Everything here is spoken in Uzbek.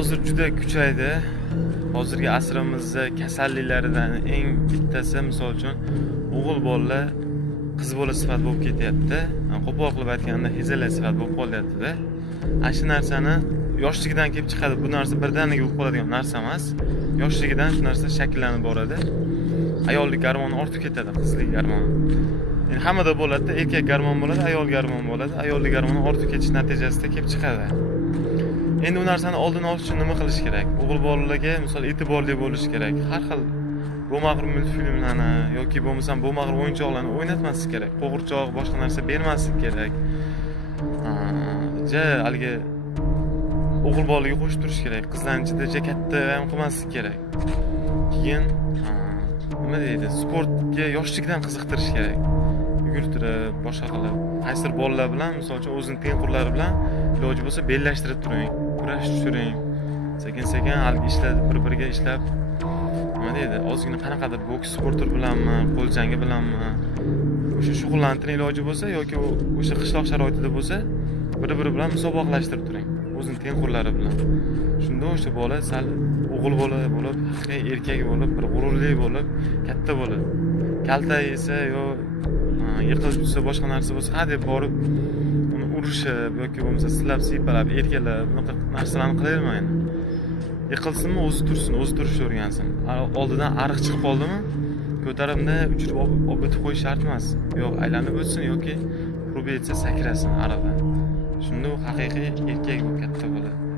hozir juda kuchaydi. Hozirgi asrimizda kasalliklaridan eng bittasi, misol uchun, o'g'il bolalar qiz bola sifat bo'lib ketyapti. Qo'pol qilib aytganda, hezalak sifat bo'lib qolyapti-da. Ana shu narsani yoshligidan kelib chiqadi. Bu narsa birdaniga bo'lib qoladigan narsa emas. Yoshligidan shu narsa shakllanib boradi. Ayollik gormoni ortib ketadi, qizlik gormoni. Endi hammada bo'ladi, erkak gormon bo'ladi, ayol gormon bo'ladi. Ayollik gormoni ortib ketish natijasida kelib chiqadi. Endi bu narsani oldini olish uchun nima qilish kerak? O'g'il bolalarga, misol, e'tiborli bo'lish kerak. Har xil bo'mag'ir multfilmlarni yoki bo'lmasam bo'mag'ir o'yinchoqlarni o'ynatmaslik kerak. Qo'g'irchoq, boshqa narsa bermaslik kerak. Haligi o'g'il bolaga qo'shib turish kerak. Qizlarni ichida katta ham qilmaslik kerak. Keyin nima deydi? Sportga yoshlikdan qiziqtirish kerak. Yugurtirib, boshqa qilib, qaysidir bolalar bilan, misol uchun, o'zining tengqurlari bilan iloji bo'lsa bellashtirib turing, kurashib turing. Sekin-sekin haligi ishlar bir-biriga ishlab, nima deydi? Ozgina qanaqadir boks sporti bilanmi, qo'l jangi bilanmi o'sha shug'ullantiring iloji bo'lsa yoki o'sha qishloq sharoitida bo'lsa, bir-biri bilan musobaqalashtirib turing, o'zining tengqurlari bilan. Shunda o'sha bola sal o'g'il bola bo'lib, haqiqiy erkak bo'lib, bir g'ururli bo'lib, katta bo'ladi. Kalta esa yo yiqilib tushsa, boshqa narsa bo'lsa, deb borib uni urishib yoki bo'lmasa silab, siypalab, erkalab bunaqa narsalarni qilavermaydi. Yiqilsinmi, o'zi tursin, o'zi turishni o'rgansin. Oldidan ariq chiqib qoldimi, ko'tarimda uchirib olib o'tib qo'yish shart emas. Yo'q, aylanib o'tsin yoki urib yetsa sakrasin ariqdan. Shunda u haqiqiy erkak bo'lib katta bo'ladi.